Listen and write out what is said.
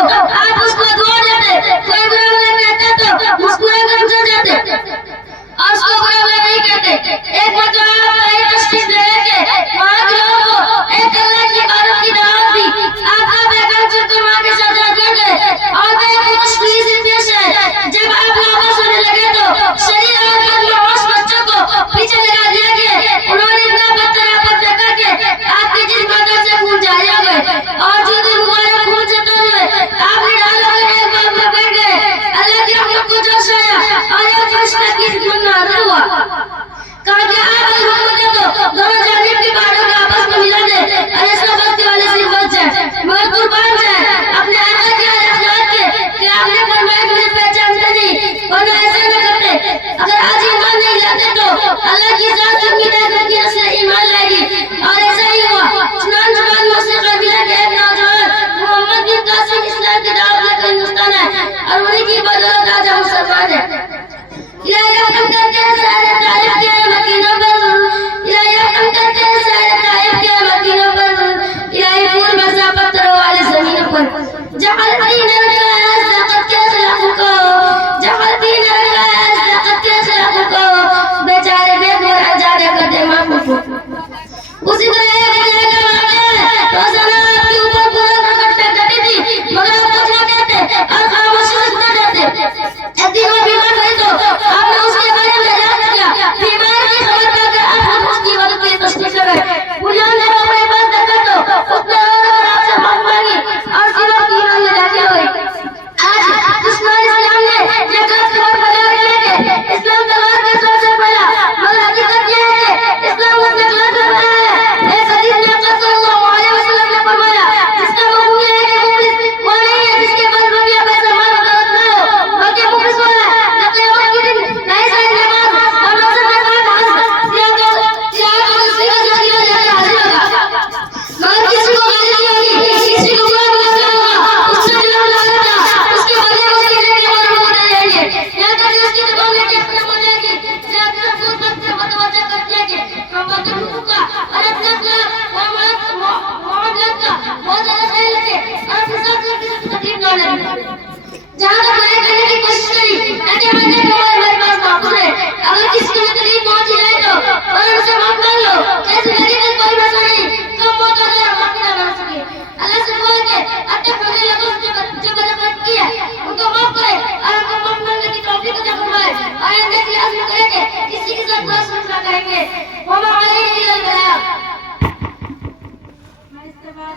आप उसको दुआ देते, कोई बुरा भला कहता तो मुस्कुरा कर गुजर जाते और उसको बुरा भला नहीं कहते। एक मरतबा आप एक तशरीफ ले के वहाँ के लोगों को एक अल्लाह की इबादत की दावत दी। आप बेगम से तो माँ के साथ जाते गए और बेगम मुश्किल से पेश है। जब आप वापस होने लगे तो शरीर और बदमाश बच्चों को पीछे लगा दिया गया। उन्होंने इतना पत्थर आपस में करके आपके जिस्म अंदर से खून जारी हो गए और जो दिन मुबारक खून से तर हुए आपने डाल कर एक बाग में बैठ गए। अल्लाह की रहमत को जोश आया और एक फरिश्ता की खिदमत में हाजिर हुआ। कहा कि आप अगर हुक्म दे तो दोनों जानिब के पहाड़ों को आपस में मिला दे और ऐसा बस्ती वाले से बच जाए मगर कुर्बान जाए अपने आका के अखलाक के कि आपने फरमाया मुझे पहचानते नहीं वरना ऐसा न करते। अगर आज ईमान नहीं लाते तो अल्लाह की जात की उम्मीद है कि उनकी नस्ल ईमान लाएगी और ऐसा ही हुआ। चुनांचे बाद मुस्लिम कबीला के एक नौजवान मोहम्मद बिन कासिम इस्लाम की दावत लेकर हिंदुस्तान आए और उन्हीं की बदौलत आज हम मुसलमान हैं। इलाही हम करते हैं सारे तारीफ के मकीनों पर, इलाही हम करते हैं सारे तारीफ के मकीनों पर, इलाही फूल बरसा पत्थरों वाली जमीनों पर। जहलती न रखा है सक़त के खिलाफ़ों को, जहलती न रखा है सक़त के खिलाफ़ों को, बेचारे बेगुनाह जाने कर दे माफ़ को। उसी तरह एक बजे का वाक़या है, रोज़ाना आपके ऊपर पूरा प्रकट पे घटी थी मगर आप कुछ न कहते और खामोशी रखना चाहते। एक दिन वो बीमार हुई तो आपने उसके बारे में याद किया। बीमार की खबर पाकर आप खुद उसकी मदद की तशरीफ ले गए। बुजुर्ग ने अपने पास देखा तो उसने और आपसे माफ मांगी और सिर्फ 3 महीने दाखिल हुई। आज दुश्मन इस्लाम ने ये गलत खबर फैला रही है कि इस्लाम तलवार के जोर से फैला मगर हकीकत ये है कि इस्लाम उसने गलत फैलाया है। एक हदीस में सल्लल्लाहु अलैहि वसल्लम ने फरमाया जिसका मफहूम है कि मुखलिस वो नहीं है जिसके पास रुपया पैसा माल दौलत न हो बल्कि मुखलिस वो है जो क़यामत के दिन नए सारे नमाज और रोज़े में मगर किसी को गाली नहीं होगी, किसी को बुरा नहीं होगा, उससे दिलों में लागत उसके बदले उसके लिए केवल होते रहेंगे या कभी उसकी दुकान में क्या खत्म हो जाएगी या अक्सर फूल पत्ते मतवजा कर दिया कि हम बदलू का और अपना मोहम्मद का बहुत ज़्यादा ख्याल रखें और अपने साथ किसी को तकलीफ न लगे। जहाँ तक लड़ाई करने की कोशिश करी ताकि हमारे पास माफूल है। अगर किसी को तकलीफ पहुंच जाए तो और उनसे माफ मांग लो जैसे लगे कि कोई मसला नहीं तो मौत अगर माफी ना मांग सके। अल्लाह से दुआ है अब तक हमने लोगों से जो गलत किया उनको माफ करे और उनको माफ मांगने की तौफीक अता फरमाए और आइंदा से लाज़िम करे कि किसी के साथ बुरा सलूक ना करेंगे। व मा अलैहि इल्ला अल बलाग। मैं इसके बाद